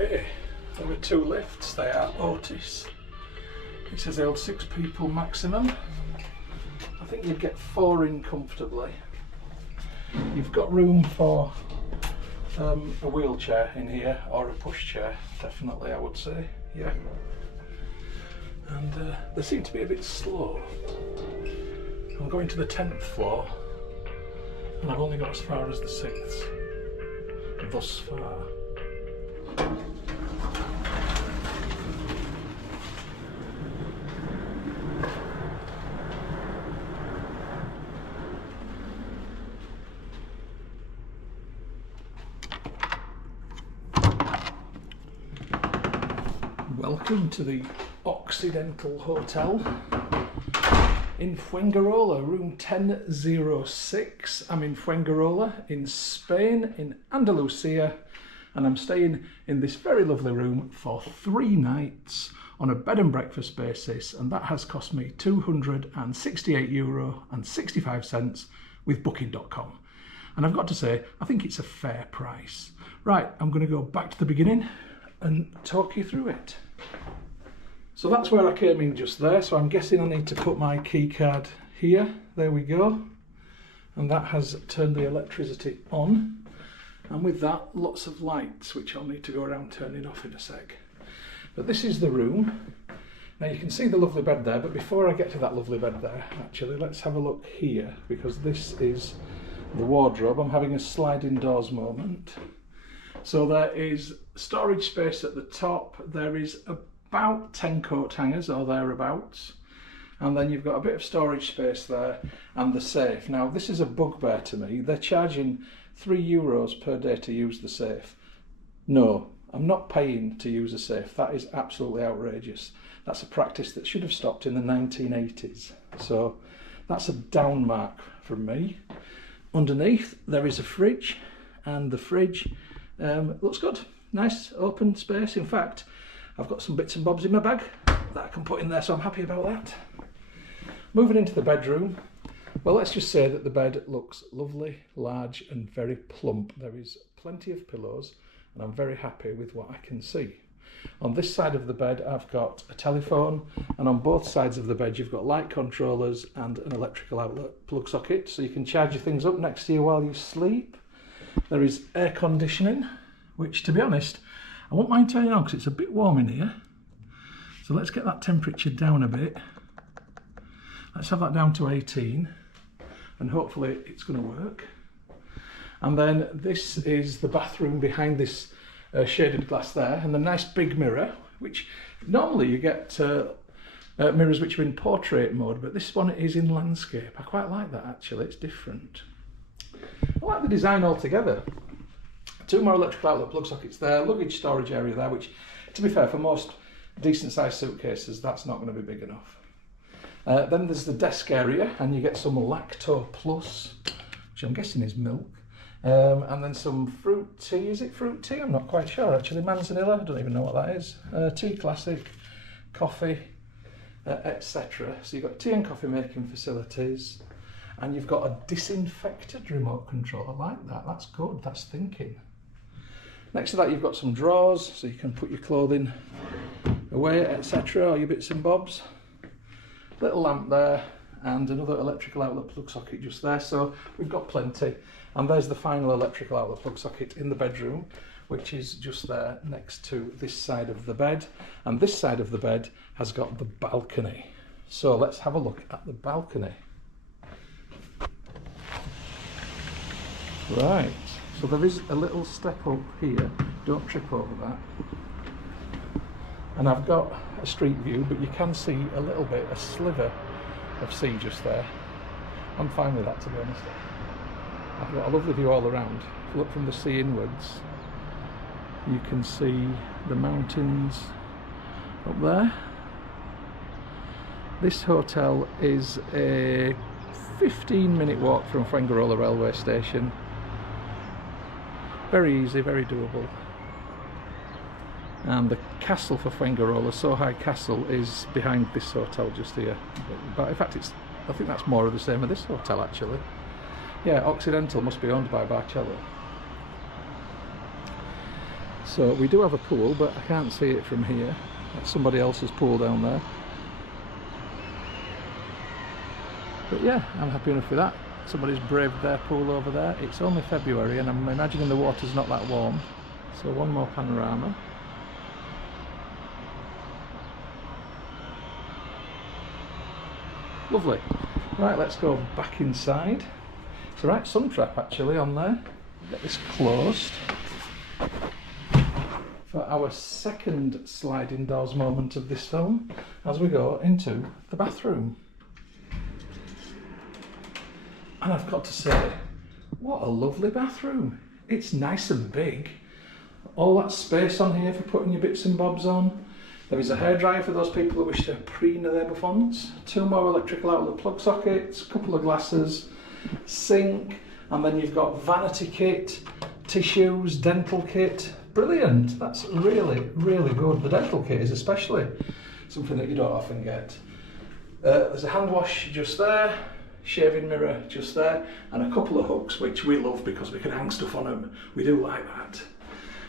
Okay, there were 2 lifts. They are Otis. It says they hold 6 people maximum. I think you'd get 4 in comfortably. You've got room for a wheelchair in here, or a pushchair, definitely, I would say. Yeah. And they seem to be a bit slow. I'm going to the 10th floor, and I've only got as far as the 6th thus far. Welcome to the Occidental Hotel in Fuengirola, room 1006. I'm in Fuengirola in Spain, in Andalusia, and I'm staying in this very lovely room for 3 nights on a bed and breakfast basis, and that has cost me €268.65 with booking.com. And I've got to say, I think it's a fair price. Right, I'm going to go back to the beginning and talk you through it. So that's where I came in just there, so I'm guessing I need to put my key card here. There we go. And that has turned the electricity on. And with that, lots of lights, which I'll need to go around turning off in a sec. But this is the room. Now you can see the lovely bed there, but before I get to that lovely bed there, actually, let's have a look here, because this is the wardrobe. I'm having a sliding doors moment. So there is storage space at the top. There is about 10 coat hangers or thereabouts, and then you've got a bit of storage space there and the safe. Now this is a bugbear to me. They're charging €3 per day to use the safe. No, I'm not paying to use a safe. That is absolutely outrageous. That's a practice that should have stopped in the 1980s. So that's a down mark from me. Underneath there is a fridge, and the fridge looks good. Nice open space. In fact, I've got some bits and bobs in my bag that I can put in there, so I'm happy about that. Moving into the bedroom, well, let's just say that the bed looks lovely, large and very plump. There is plenty of pillows, and I'm very happy with what I can see. On this side of the bed I've got a telephone, and on both sides of the bed you've got light controllers and an electrical outlet plug socket, so you can charge your things up next to you while you sleep. There is air conditioning, which, to be honest, I won't mind turning on because it's a bit warm in here. So let's get that temperature down a bit. Let's have that down to 18, and hopefully it's going to work. And then this is the bathroom behind this shaded glass there, and the nice big mirror, which normally you get mirrors which are in portrait mode, but this one is in landscape. I quite like that, actually. It's different. I like the design altogether. 2 more electrical outlet plug sockets there, luggage storage area there, which, to be fair, for most decent sized suitcases, that's not going to be big enough. Then there's the desk area, and you get some Lacto Plus, which I'm guessing is milk. And then some fruit tea. Is it fruit tea? I'm not quite sure, actually. Manzanilla, I don't even know what that is. Tea classic, coffee, etc. So you've got tea and coffee making facilities, and you've got a disinfected remote control. I like that. That's good. That's thinking. Next to that you've got some drawers, so you can put your clothing away, etc., or your bits and bobs. Little lamp there, and another electrical outlet plug socket just there, so we've got plenty. And there's the final electrical outlet plug socket in the bedroom, which is just there next to this side of the bed. And this side of the bed has got the balcony. So let's have a look at the balcony. Right. So there is a little step up here, don't trip over that. And I've got a street view, but you can see a little bit, a sliver of sea just there. I'm fine with that, to be honest. I've got a lovely view all around. If you look from the sea inwards, you can see the mountains up there. This hotel is a 15-minute walk from Fuengirola railway station. Very easy, very doable. And the castle for Fuengirola, Sohai Castle, is behind this hotel just here. But in fact, I think that's more of the same as this hotel, actually. Yeah, Occidental must be owned by Barcello. So we do have a pool, but I can't see it from here. That's somebody else's pool down there. But yeah, I'm happy enough with that. Somebody's braved their pool over there. It's only February and I'm imagining the water's not that warm. So one more panorama. Lovely. Right, let's go back inside. It's the right sun trap actually on there. Get this closed for our second sliding doors moment of this film as we go into the bathroom. And I've got to say, what a lovely bathroom. It's nice and big. All that space on here for putting your bits and bobs on. There is a hairdryer for those people that wish to preener their buffons. 2 more electrical outlet plug sockets, a couple of glasses, sink, and then you've got vanity kit, tissues, dental kit. Brilliant. That's really, really good. The dental kit is especially something that you don't often get. There's a hand wash just there, shaving mirror just there, and a couple of hooks, which we love because we can hang stuff on them. We do like that.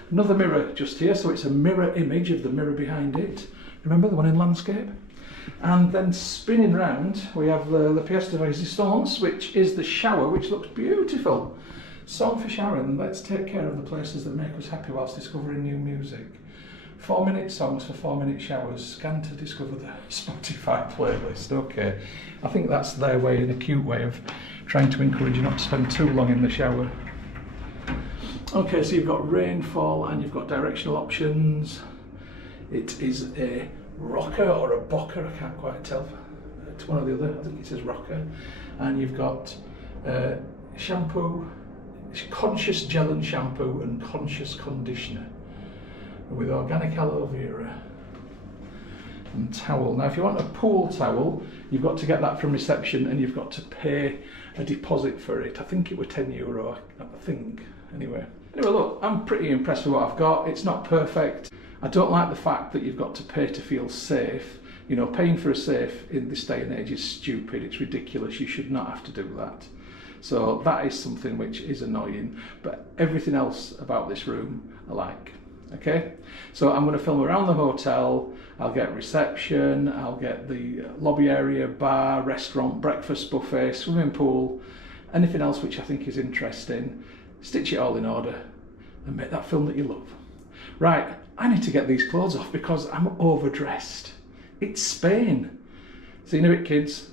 Another mirror just here, so it's a mirror image of the mirror behind it. Remember the one in landscape? And then spinning round, we have the pièce de résistance, which is the shower, which looks beautiful. Song for Sharon, let's take care of the places that make us happy whilst discovering new music. 4-minute songs for 4-minute showers. Scan to discover the Spotify playlist. Okay, I think that's their way, in a cute way of trying to encourage you not to spend too long in the shower. Okay, so you've got rainfall and you've got directional options. It is a rocker or a bocker, I can't quite tell. It's one or the other, I think it says rocker. And you've got shampoo, conscious gel and shampoo and conscious conditioner with organic aloe vera and towel. Now if you want a pool towel, you've got to get that from reception and you've got to pay a deposit for it. I think it was €10, I think, anyway. Anyway, look, I'm pretty impressed with what I've got. It's not perfect. I don't like the fact that you've got to pay to feel safe. You know, paying for a safe in this day and age is stupid, it's ridiculous, you should not have to do that. So that is something which is annoying, but everything else about this room I like. Okay, so I'm going to film around the hotel. I'll get reception, I'll get the lobby area, bar, restaurant, breakfast buffet, swimming pool, anything else which I think is interesting. Stitch it all in order and make that film that you love. Right, I need to get these clothes off because I'm overdressed. It's Spain. See you in a bit, kids.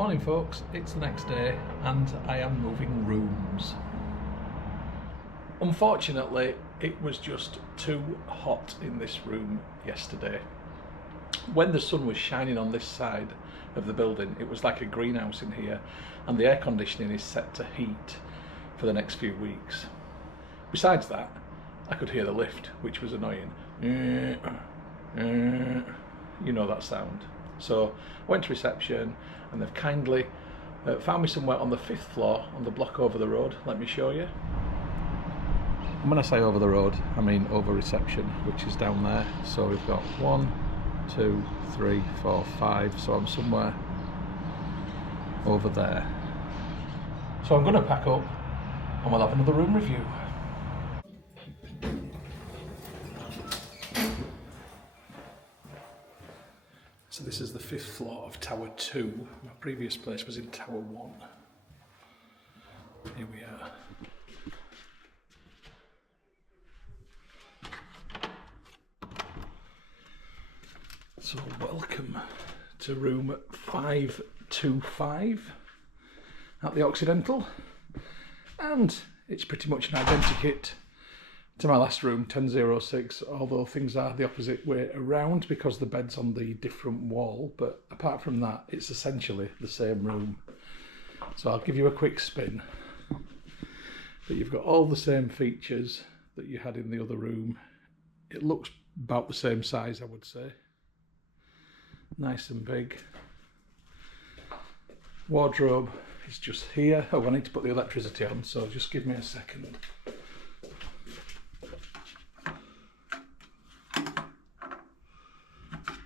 Morning folks, it's the next day and I am moving rooms. Unfortunately, it was just too hot in this room yesterday. When the sun was shining on this side of the building, it was like a greenhouse in here, and the air conditioning is set to heat for the next few weeks. Besides that, I could hear the lift, which was annoying. You know that sound. So I went to reception and they've kindly found me somewhere on the 5th floor on the block over the road. Let me show you. And when I say over the road, I mean over reception, which is down there. So we've got 1, 2, 3, 4, 5. So I'm somewhere over there. So I'm going to pack up and we'll have another room review. So this is the 5th floor of Tower 2. My previous place was in Tower 1. Here we are. So welcome to room 525 at the Occidental. And it's pretty much an identikit to my last room, 1006, although things are the opposite way around because the bed's on the different wall, but apart from that, it's essentially the same room. So I'll give you a quick spin. But you've got all the same features that you had in the other room. It looks about the same size, I would say. Nice and big. Wardrobe is just here. Oh, I need to put the electricity on, so just give me a second.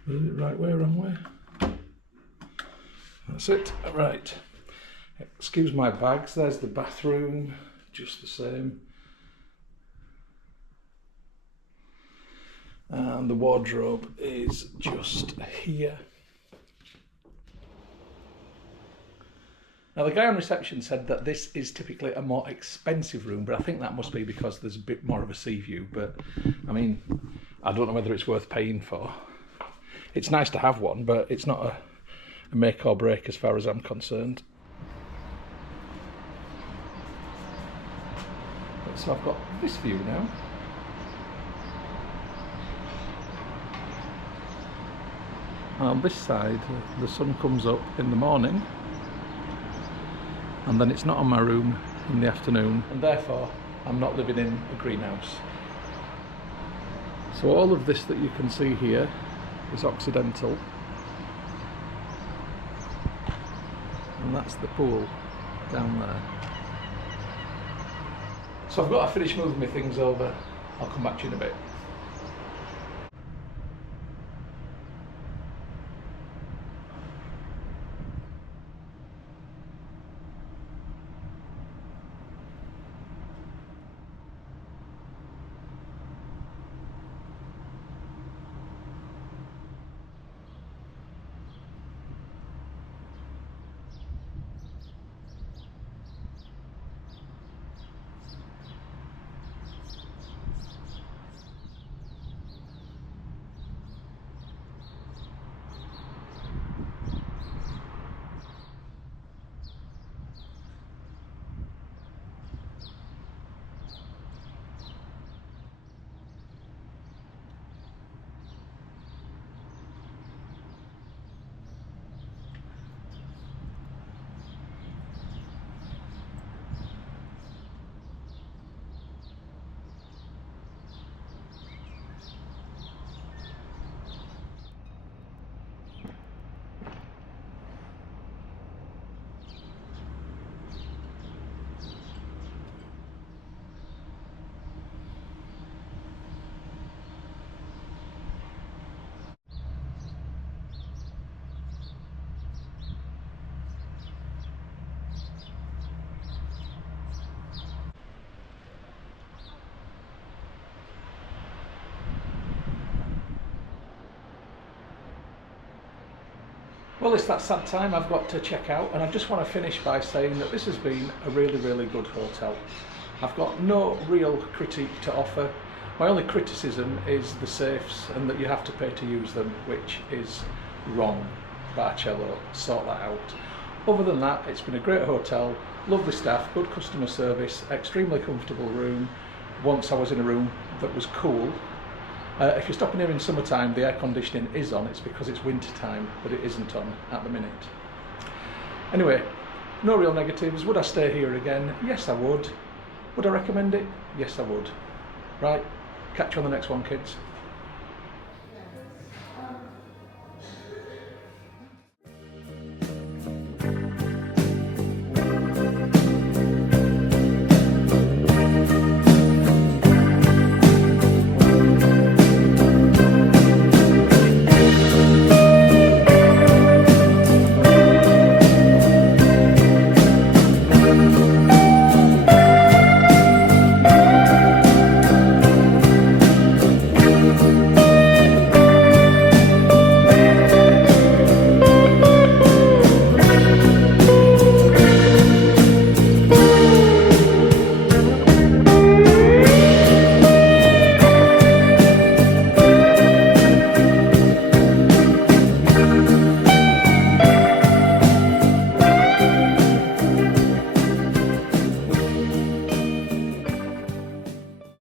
Is it right way, wrong way? That's it. Right. Excuse my bags. There's the bathroom. Just the same. And the wardrobe is just here. Now the guy on reception said that this is typically a more expensive room, but I think that must be because there's a bit more of a sea view. But I mean, I don't know whether it's worth paying for. It's nice to have one, but it's not a make or break as far as I'm concerned. So I've got this view now. And on this side, the sun comes up in the morning, and then it's not on my room in the afternoon, and therefore I'm not living in a greenhouse. So all of this that you can see here is Occidental, and that's the pool down there. So I've got to finish moving my things over. I'll come back to you in a bit. Well, it's that sad time I've got to check out, and I just want to finish by saying that this has been a really, really good hotel. I've got no real critique to offer. My only criticism is the safes and that you have to pay to use them, which is wrong. Barcello, sort that out. Other than that, it's been a great hotel, lovely staff, good customer service, extremely comfortable room. Once I was in a room that was cool. If you're stopping here in summertime, the air conditioning is on. It's because it's winter time, but it isn't on at the minute. Anyway, no real negatives. Would I stay here again? Yes, I would. Would I recommend it? Yes, I would. Right, catch you on the next one, kids.